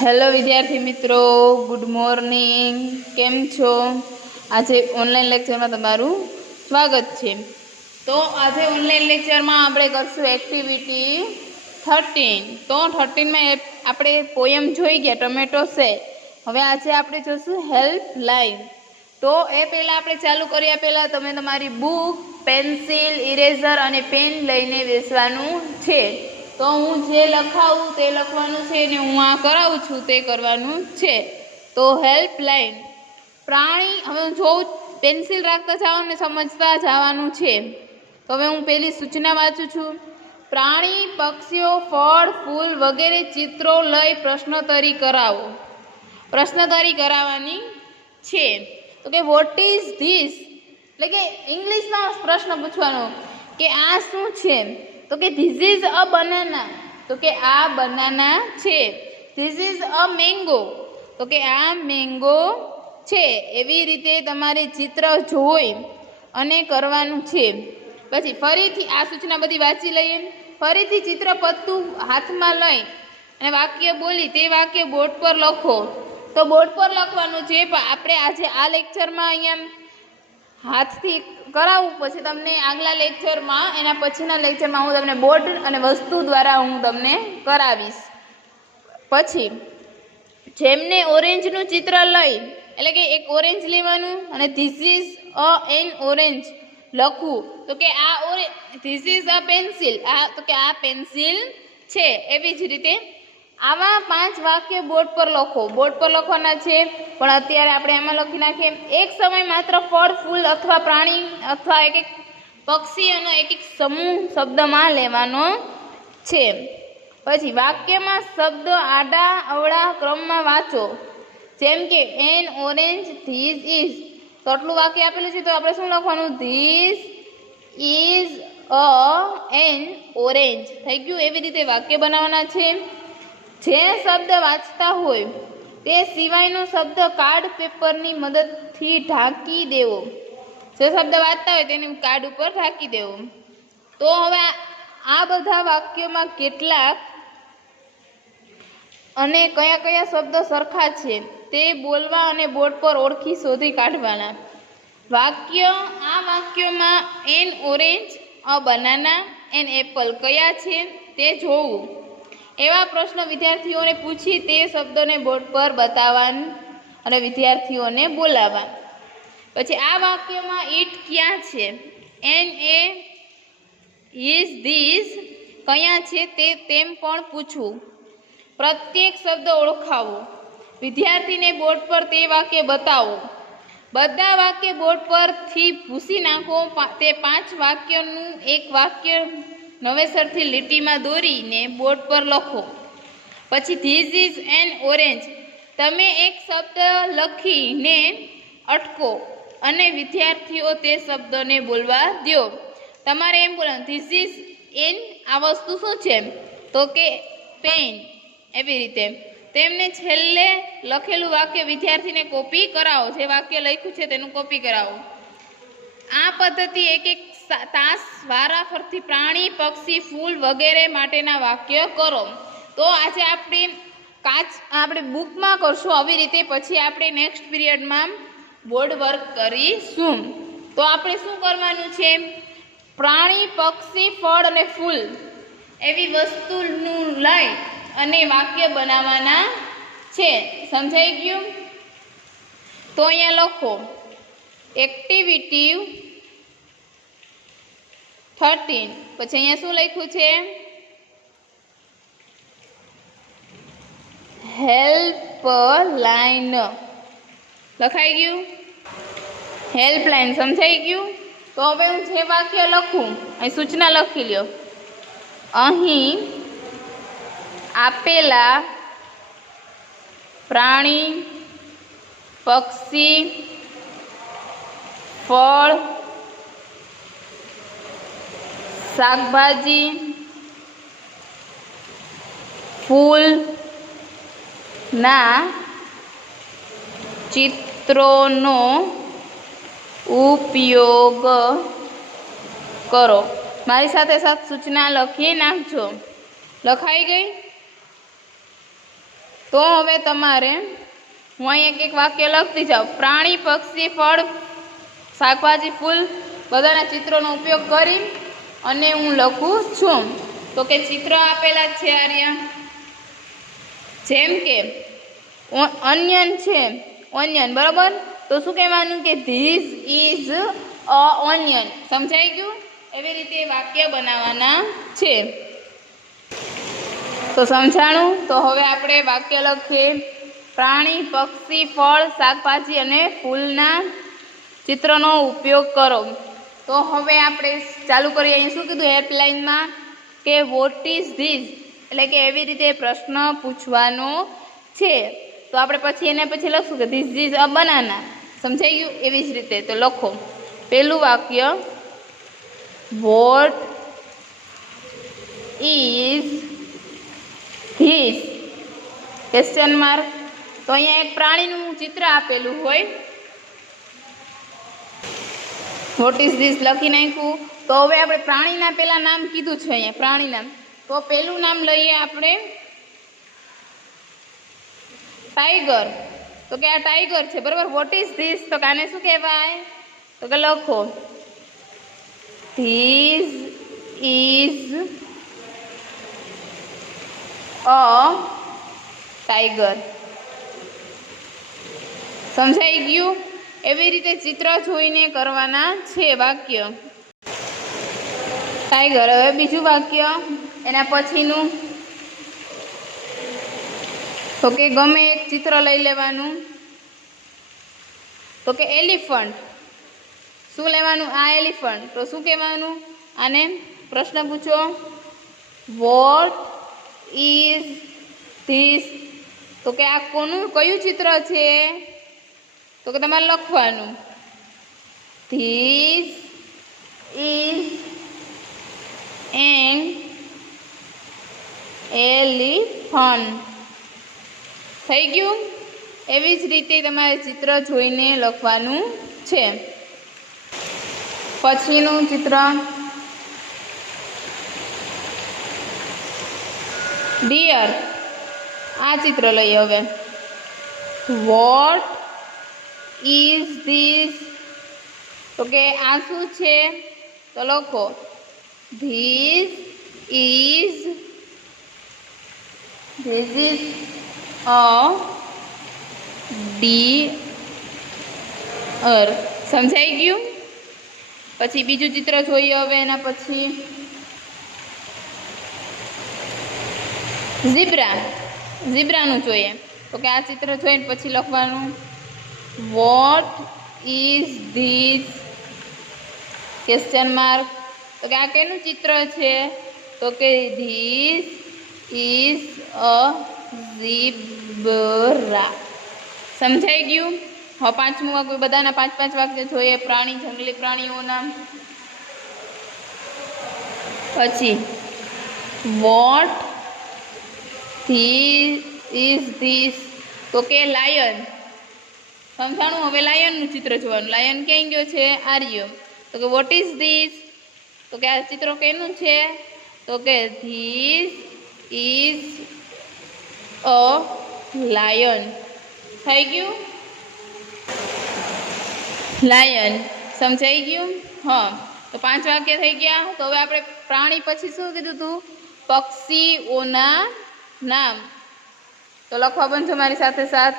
Hello વિદ્યાર્થી મિત્રો, good morning. કેમ છો? આજે ઓનલાઈન લેક્ચરમાં તમારું સ્વાગત છે. તો આજે ઓનલાઈન લેક્ચરમાં આપણે કરશું એક્ટિવિટી 13. તો 13માં આપણે પોયમ જોઈ ગયા ટમેટો સે. હવે આજે આપણે જોશું હેલ્પ લાઈન. તો એ પહેલાં આપણે ચાલુ કર્યા પહેલાં તમે તમારી બુક, પેન્સિલ, ઇરેઝર અને પેન લઈને બેસવાનું છે. તો હું જે લખાવું તે લખવાનું છે ને હું આ કરાવું છું તે કરવાનું છે. તો હેલ્પલાઇન પ્રાણી, હવે હું જોઉં પેન્સિલ રાખતા જવાનું ને સમજતા જવાનું છે. તો હવે હું પહેલી સૂચના વાંચું છું. પ્રાણી, પક્ષીઓ, ફળ, ફૂલ વગેરે ચિત્રો લઈ પ્રશ્નોત્તરી કરાવો. પ્રશ્નોત્તરી કરાવવાની છે. તો કે વોટ ઇઝ ધીસ, એટલે કે ઇંગ્લિશમાં પ્રશ્ન પૂછવાનો કે આ શું છે. તો કે ધીસ ઇઝ અ બનાના, તો કે આ બનાના છે. ધીસ ઇઝ અ મેંગો, તો કે આ મેંગો છે. એવી રીતે તમારે ચિત્ર જોઈ અને કરવાનું છે. પછી ફરીથી આ સૂચના બધી વાંચી લઈએ. ફરીથી ચિત્ર પત્તું હાથમાં લઈ અને વાક્ય બોલી તે વાક્ય બોર્ડ પર લખો. તો બોર્ડ પર લખવાનું છે. પણ આપણે આજે આ લેક્ચરમાં અહીંયા હાથથી કરાવું, પછી તમને આગલા લેક્ચરમાં, એના પછીના લેક્ચરમાં હું તમને બોર્ડ અને વસ્તુ દ્વારા હું તમને કરાવીશ. પછી જેમને ઓરેન્જનું ચિત્ર લઈ, એટલે કે એક ઓરેન્જ લેવાનું અને this is a N orange લખવું. તો કે આ ધીસ ઇઝ અ પેન્સિલ, આ તો કે આ પેન્સિલ છે. એવી જ રીતે આવા 5 વાક્ય બોર્ડ પર લખો. બોર્ડ પર લખવાના છે, પણ અત્યારે આપણે એમાં લખી નાખીએ. એક સમય માત્ર ફળ, ફૂલ અથવા પ્રાણી અથવા એક એક પક્ષીઓનો એક એક સમૂહ શબ્દમાં લેવાનો છે. પછી વાક્યમાં શબ્દ આડા અવળા ક્રમમાં વાંચો. જેમ કે એન ઓરેન્જ, ધીસ ઇઝ. તો આટલું વાક્ય આપેલું છે, તો આપણે શું લખવાનું? This is a N orange. થઈ ગયું. એવી રીતે વાક્ય બનાવવાના છે. જે શબ્દ વાંચતા હોય તે સિવાયનો શબ્દ કાર્ડ પેપરની મદદથી ઢાંકી દેવો. જે શબ્દ વાંચતા હોય તેને કાર્ડ ઉપર ઢાંકી દેવો. તો હવે આ બધા વાક્યોમાં કેટલાક અને કયા કયા શબ્દ સરખા છે તે બોલવા અને બોર્ડ પર ઓળખી શોધી કાઢવાના. આ વાક્યોમાં an orange, a banana, an apple કયા છે તે જોવું. એવા પ્રશ્ન વિદ્યાર્થીઓને પૂછી તે શબ્દોને બોર્ડ પર બતાવવા અને વિદ્યાર્થીઓને બોલાવવા. પછી આ વાક્યમાં ઈટ ક્યાં છે, એન એ ઇઝ ધીસ કયા છે તે તેમ પણ પૂછવું. પ્રત્યેક શબ્દ ઓળખાવો. વિદ્યાર્થીને બોર્ડ પર તે વાક્ય બતાવો. બધા વાક્ય બોર્ડ પરથી ભૂસી નાખો. તે 5 વાક્યોનું એક વાક્ય નવેસરથી લીટીમાં દોરીને બોર્ડ પર લખો. પછી ધીસ ઇઝ એન ઓરેન્જ. તમે એક શબ્દ લખીને અટકો અને વિદ્યાર્થીઓ તે શબ્દને બોલવા દો. તમારે એમ બોલવાનું ધીસ ઇઝ એન, આ વસ્તુ શું છે, તો કે પેન. એવી રીતે તેમને છેલ્લે લખેલું વાક્ય વિદ્યાર્થીને કોપી કરાવો. જે વાક્ય લખ્યું છે તેનું કોપી કરાવો. આ પદ્ધતિ એક એક તાસ વારાફરતી પ્રાણી, પક્ષી, ફૂલ વગેરે માટેના વાક્ય કરો. તો આજે આપણે બુકમાં કરશું આવી રીતે. પછી આપણે નેક્સ્ટ પીરિયડમાં બોર્ડ વર્ક કરીશું. તો આપણે શું કરવાનું છે? પ્રાણી, પક્ષી, ફળ અને ફૂલ એવી વસ્તુનું લઈ અને વાક્ય બનાવવાના છે. સમજાઈ ગયું? તો અહીંયા લખો એક્ટિવિટી 13. પછી અહીંયા શું લખ્યું છે? હેલ્પલાઇન. લખાઈ ગયું? હેલ્પલાઇન સમજાઈ ગયું? તો હવે હું જે વાક્ય લખું, અહીં સૂચના લખી લ્યો. અહીં આપેલા પ્રાણી, પક્ષી, ફળ, શાકભાજી, ફૂલના ચિત્રોનો ઉપયોગ કરો. મારી સાથે સાથે સૂચના લખી નાખજો. લખાઈ ગઈ? તો હવે તમારે હું અહીંયા એક વાક્ય લખતી જાઉં. પ્રાણી, પક્ષી, ફળ, શાકભાજી, ફૂલ બધાના ચિત્રોનો ઉપયોગ કરી અને હું લખું છું. તો કે ચિત્ર આપેલા છે આર્યા. જેમ કે ઓનિયન છે, ઓનિયન બરાબર. તો શું કહેવાનું કે ધીસ ઇઝ અ ઓનિયન. સમજાઈ ગયું? એવી રીતે વાક્ય બનાવવાના છે. તો સમજાણું? તો હવે આપણે વાક્ય લખીએ. પ્રાણી, પક્ષી, ફળ, શાકભાજી અને ફૂલના ચિત્રનો ઉપયોગ કરો. તો હવે આપણે ચાલુ કરીએ. અહીં શું કીધું હેલ્પલાઇનમાં કે વોટ ઇઝ ધીસ, એટલે કે એવી રીતે પ્રશ્ન પૂછવાનો છે. તો આપણે પછી એને પછી લખશું કે ધીસ ઇઝ અ બનાના. સમજાઈ ગયું? એવી જ રીતે તો લખો. પહેલું વાક્ય what is this question mark. તો અહીંયા એક પ્રાણીનું ચિત્ર આપેલું હોય. વોટ ઇઝ ધીસ લખી નાખ્યું. તો હવે આપણે પ્રાણીના પેલા નામ કીધું છે અહીંયા પ્રાણીના. તો પેલું નામ લઈએ આપણે ટાઈગર. તો કે આ ટાઈગર છે બરાબર. વોટ ઇઝ ધીસ, તો કે આને શું કહેવાય? તો કે લખો ધીસ ઇઝ અ ટાઈગર. સમજાઈ ગયું? એવી રીતે ચિત્ર જોઈને કરવાના છે વાક્ય. ટાઈગર. હવે બીજું વાક્ય એના પછીનું. તો કે ગમે એક ચિત્ર લઈ લેવાનું. તો કે એલિફન્ટ. શું લેવાનું? આ એલિફન્ટ. તો શું કહેવાનું આને? પ્રશ્ન પૂછો વોટ ઇઝ ધીસ. તો કે આ કોનું કયું ચિત્ર છે? તો કે તમારે લખવાનું ધીસ ઇઝ એન એલિફન્ટ. થઈ ગયું? એવી જ રીતે તમારે ચિત્ર જોઈને લખવાનું છે. પછીનું ચિત્ર ડિયર. આ ચિત્ર લઈએ હવે. What is this. તો કે આ શું છે? તો લખો ધીસ ઇઝ અ ડિયર. સમજાઈ ગયું? પછી બીજું ચિત્ર જોઈએ હવે એના પછી ઝીબ્રા. ઝીબ્રાનું જોઈએ. તો કે આ ચિત્ર જોઈને પછી લખવાનું what is this question mark. તો કે આ કેનું ચિત્ર છે? તો કે ધીસ ઇઝ અ ઝીબ્રા. સમજાઈ ગયું? હવે પાંચમું વાક્ય. બધાના 5-5 વાક્ય જોઈએ. પ્રાણી, જંગલી પ્રાણીઓના. પછી વોટ ઇઝ ધીસ. તો કે લાયન. સમજાણું? હવે લાયનનું ચિત્ર જોવાનું. લાયન ક્યાં ગયો છે? આર્યો. તો કે વોટ ઇઝ ધીસ. તો કે આ ચિત્ર કેનું છે? તો કે ધીસ ઇઝ અ લાયન. થઈ ગયું? લાયન. સમજાઈ ગયું? હા. તો 5 વાક્ય થઈ ગયા. તો હવે આપણે પ્રાણી પછી શું કીધું હતું? પક્ષીઓના નામ. તો લખવા બનજો મારી સાથે સાથ.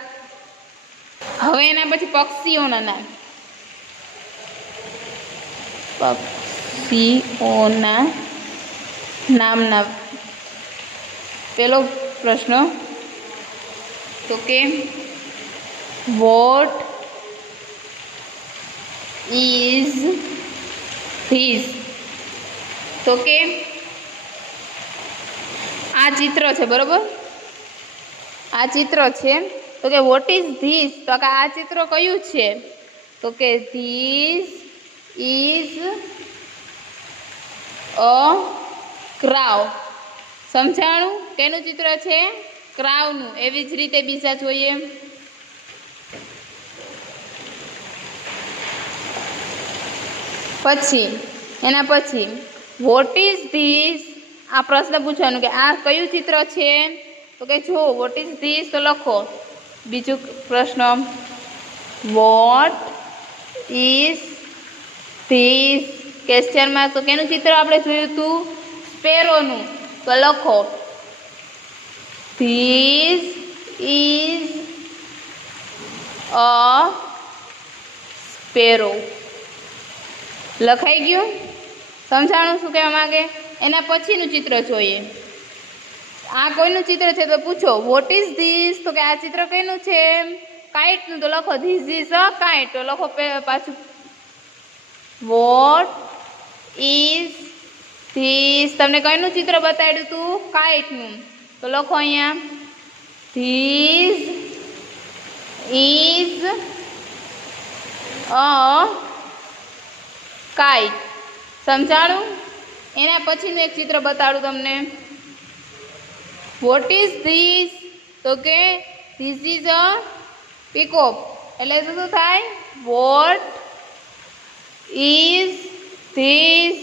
હવે એના પછી પક્ષીઓના નામ. પક્ષીઓના નામના પેલો પ્રશ્ન. તો કે વોટ ઇઝ ધીસ. તો કે આ ચિત્ર છે બરોબર. આ ચિત્ર છે. તો કે વોટ ઇઝ ધીસ. તો કે આ ચિત્ર કયું છે? તો કે ધીસ ઇઝ અ ક્રાઉ. સમજાણું? કેનું ચિત્ર છે? ક્રાઉનું. એવી જ રીતે બીજા જોઈએ. પછી એના પછી વોટ ઇઝ ધીસ. આ પ્રશ્ન પૂછવાનું કે આ કયું ચિત્ર છે? તો તો કે જો વોટ ઇઝ ધીસ તો લખો. બીજો પ્રશ્ન વોટ ઇઝ ધીસ ક્વેશ્ચનમાં તો કેનું ચિત્ર આપણે જોયું હતું સ્પેરોનું તો લખો ધીસ ઇઝ અ સ્પેરો. લખાઈ ગયું? સમજાણું શું કહેવા માંગે? એના પછીનું ચિત્ર જોઈએ. આ કોઈનું ચિત્ર છે તો પૂછો વોટ ઇઝ ધીસ તો કે આ ચિત્ર કઈનું છે કાઇટનું તો લખો ધીસ ઇઝ અ કાઇટ તો લખો પાછું વોટ ઇઝ ધીસ. તમને કઈનું ચિત્ર બતાવ્યું હતું કાઇટનું તો લખો અહીંયા ધીસ ઇઝ અ કાઇટ. સમજાણું? એના પછીનું એક ચિત્ર બતાડું તમને. વોટ ઇઝ ધીસ તો કે ધીસ ઇઝ અ પીકોક એટલે શું થાય વોટ ઇઝ ધીસ.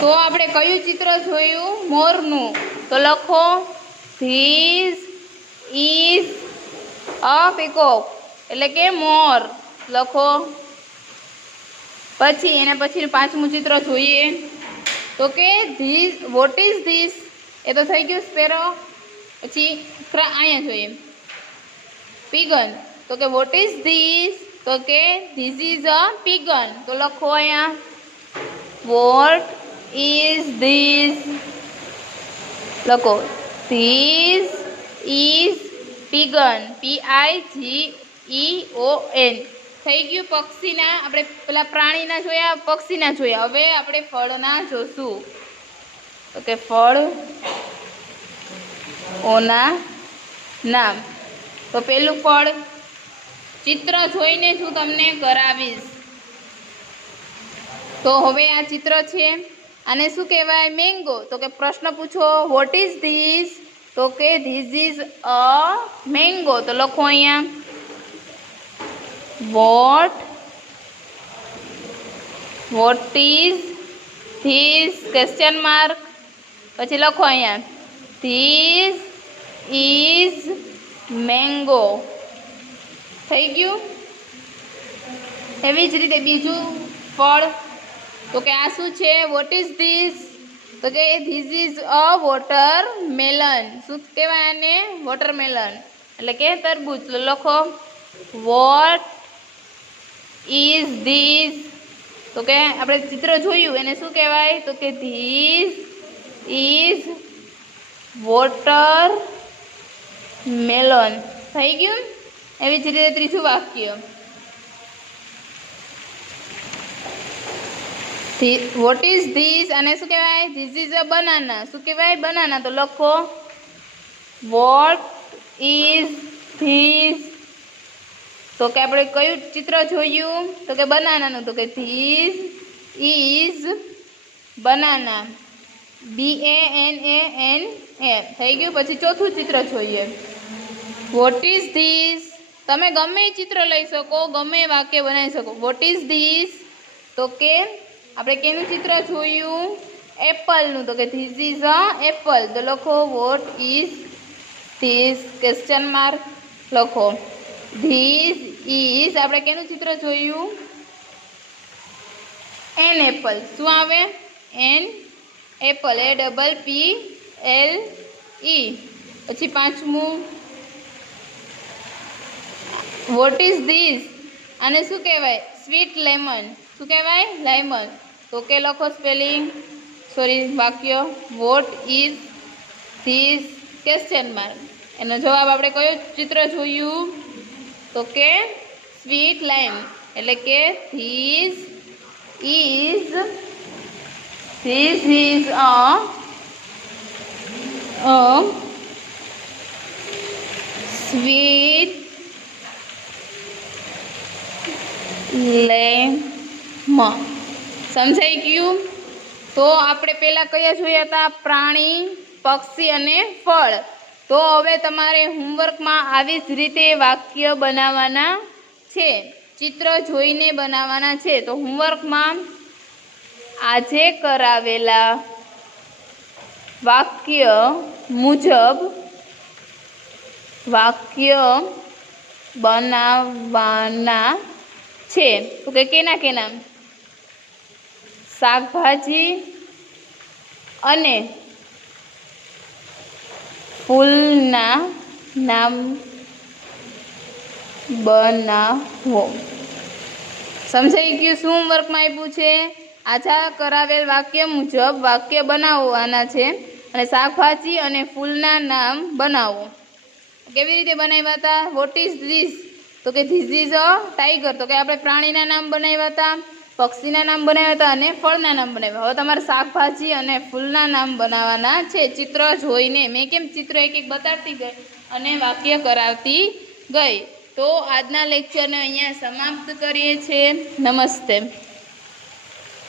તો આપણે કયું ચિત્ર જોયું મોરનું તો લખો ધીસ ઇઝ અ પીકોક એટલે કે મોર લખો. પછી એના પછીનું પાંચમું ચિત્ર જોઈએ તો કે ધીસ વોટ ઇઝ ધીસ એ તો થઈ ગયું સ્પેરો. પછી અહીંયા જોઈએ પીગન તો કે વોટ ઇઝ ધીસ તો કે ધીસ ઇઝ અ પીગન તો લખો અહીંયા વોટ ઇઝ ધીસ લખો ધીસ ઇઝ પીગન PIGEON. થઈ ગયું પક્ષીના. આપણે પેલા પ્રાણીના જોયા પક્ષીના જોયા. હવે આપણે ફળના જોશું તો કે ફળ ઓના નામ. તો પેલું ફળ ચિત્ર જોઈને હું તમને કરાવીશ. તો હવે આ ચિત્ર છે આને શું કહેવાય મેંગો તો કે પ્રશ્ન પૂછો વોટ ઇઝ ધીસ તો કે ધીસ ઇઝ અ મેંગો તો લખો અહીંયા what is this question mark. પછી લખો અહીંયા ધીસ ઇઝ મેંગો. થઈ ગયું? એવી જ રીતે બીજું ફળ તો કે આ શું છે વોટ ઇઝ ધીસ તો કે ધીસ ઇઝ અ વોટરમેલન. શું કહેવાય આને વોટરમેલન એટલે કે તરબૂચ. લખો વોટ ઇઝ ધીસ તો કે આપણે ચિત્ર જોયું એને શું કહેવાય તો કે ધીસ ઇઝ વોટરમેલન. થઈ ગયું? એવી જ રીતે ત્રીજું વાક્ય વોટ ઇઝ ધીસ અને શું કહેવાય ધીસ ઇઝ અ બનાના. શું કહેવાય બનાના તો લખો વોટ ઇઝ ધીસ તો કે આપણે કયું ચિત્ર જોયું તો કે બનાનાનું તો કે ધીસ ઇઝ બનાના BANANA. થઈ ગયું? પછી ચોથું ચિત્ર જોઈએ વોટ ઇઝ ધીસ. તમે ગમે ચિત્ર લઈ શકો ગમે વાક્ય બનાવી શકો. વોટ ઇઝ ધીસ તો કે આપણે કેનું ચિત્ર જોયું એપલનું તો કે ધીસ ઇઝ અ એપલ તો લખો what is this question mark. લખો ધીસ ઇઝ આપણે કેનું ચિત્ર જોયું એન એપલ. શું આવે એન એપલ APPLE. પછી પાંચમું વોટ ઇઝ ધીસ આને શું કહેવાય સ્વીટ લેમન. શું કહેવાય લેમન તો કે લખો સ્પેલિંગ વાક્ય what is this question mark. એનો જવાબ આપણે કયો ચિત્ર જોયું તો કે સ્વીટ લાઈમ એટલે કે this is a sweet lemon. સમજાઈ ગયું? તો આપણે પહેલાં કયા જોયા હતા પ્રાણી પક્ષી અને ફળ. તો હવે તમારે હોમવર્કમાં આવી જ રીતે વાક્ય બનાવવાના છે ચિત્ર જોઈને બનાવવાના છે. તો હોમવર્કમાં આજે કરાવેલા વાક્ય મુજબ વાક્ય બનાવવાના છે. તો કે કેના કેના? શાકભાજી અને ફૂલના નામ બનાવો. સમજાઈ ગયું? શું હોમવર્કમાં આપ્યું છે? આછા કરાવેલ વાક્ય મુજબ વાક્ય બનાવવાના છે અને શાકભાજી અને ફૂલના નામ બનાવો. કેવી રીતે બનાવ્યા હતા? What is this? તો કે ધીસ ઇઝ અ ટાઈગર. તો કે આપણે પ્રાણીના નામ બનાવ્યા હતા, પક્ષીના નામ બનાવ્યા હતા અને ફળના નામ બનાવ્યા. હવે તમારે શાકભાજી અને ફૂલના નામ બનાવવાના છે. ચિત્ર જોઈને મેં કેમ ચિત્ર એક એક બતાડતી ગઈ અને વાક્ય કરાવતી ગઈ. તો આજના લેક્ચરને અહીંયા સમાપ્ત કરીએ છીએ. નમસ્તે.